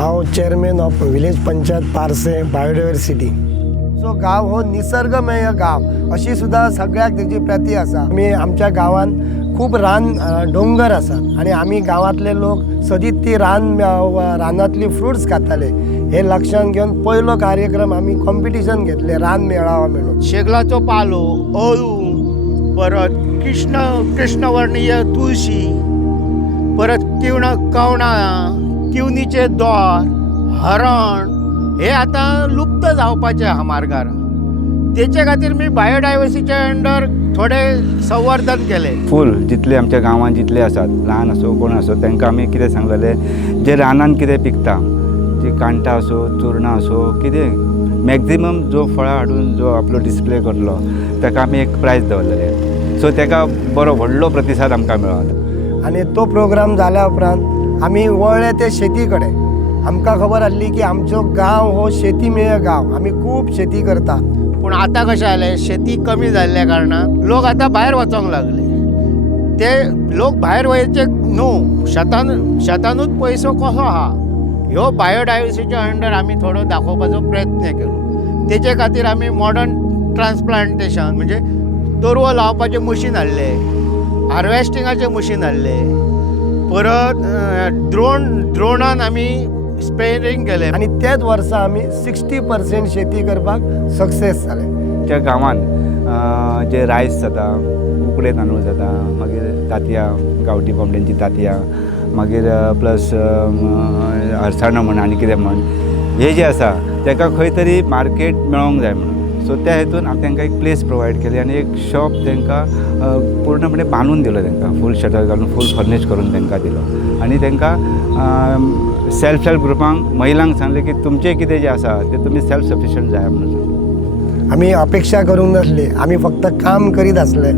हांव chairman of village panchayat parse biodiversity. So गांव हो निसर्गमय गांव अशी सुद्धा सगळ्याक तेजी प्रती आसा. आमी आमच्या गांवान खूब डोंगर आसात आणि आमी गांवांतले लोक सदीत ती रानांतली फ्रुट्स खाताले. हे लक्षात घेवन पयलो कार्यक्रम आमी कॉम्पिटिशन घेतले रान मेळावा म्हणून. शेगलाचो पालो, अळू, परत कृष्णवर्णीय तुळशी, परत कवणां, किवनीचे दोर, हरण हे आता लुप्त जावपाचे आहा मार्गार. तेचे खातीर मी बायोडायवर्सिटी अंडर थोडे संवर्धन केले. फूल जितले आमच्या गांवांत जितले आसात, ल्हान असो कोण असो, तांकां आमी कितें सांगलेले, जे रानान कितें पिकता, जी कांटां असो, चुरणां असो, कितें मॅक्झिमम जो फळां हाडून जो आपलो डिस्प्ले करलो ताका आमी एक प्रायज दवरलेले. सो ताका बरो व्हडलो प्रतिसाद आमकां मेळ्ळो. आणि तो प्रोग्राम जाल्या उपरांत आमी वळ्ळे ते शेती कडेन. आमकां खबर आसली की आमचो गांव हो शेतीमेय गांव, आमी खूब शेती करता. पूण आतां कशें जालें, शेती कमी जाल्ल्या कारणान लोक आतां भायर वचोंक लागले. ते लोक भायर वयचे न्हू, शेतानूच पयसो कसो आहा ह्यो बायोडायवर्सिटी अंडर आमी थोडो दाखोवपाचो प्रयत्न केलो. तेचे खातीर आमी मॉडर्न ट्रान्सप्लांटेशन म्हणजे तरवो लावपाचें मशीन हाडले, हार्वेस्टिंगाचें मशीन हाडले, परत ड्रोनान आमी स्पेरिंग केले. आणि त्याच वर्सा आमी 60% शेती करपाक सक्सेस जाले. त्या गांवांत जे रायस जाता, उकडे तांदूळ जाता, मागीर तांतयां, गांवठी कोंबड्यांची तांतयां, मागीर प्लस अळसाणो म्हण आनी कितें म्हण, हे जे आसा ताका खंय तरी मार्केट मेळोंक जाय म्हणून. सो त्या हेतून हांवें तांकां एक प्लेस प्रोवायड केली आनी एक शॉप तांकां पूर्णपणे बांदून दिलो. तांकां फूल शटर घालून फूल फर्निश करून तांकां दिलो. आनी तांकां सेल्फ हेल्प ग्रुपांक महिलांक सांगलें की तुमचें कितें जें आसा तें तुमी सेल्फ सफिशियंट जाय म्हणून. आमी अपेक्षा करूंक नासली, आमी फक्त काम करीत आसले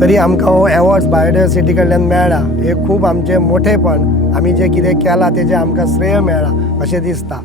तरी आमकां हो अवॉर्ड्स बायोडायवर्सिटी कडल्यान मेळ्ळा. हे खूब आमचें मोठेपण, आमी जें कितें केलां तेजें आमकां श्रेय मेळ्ळा अशें दिसता.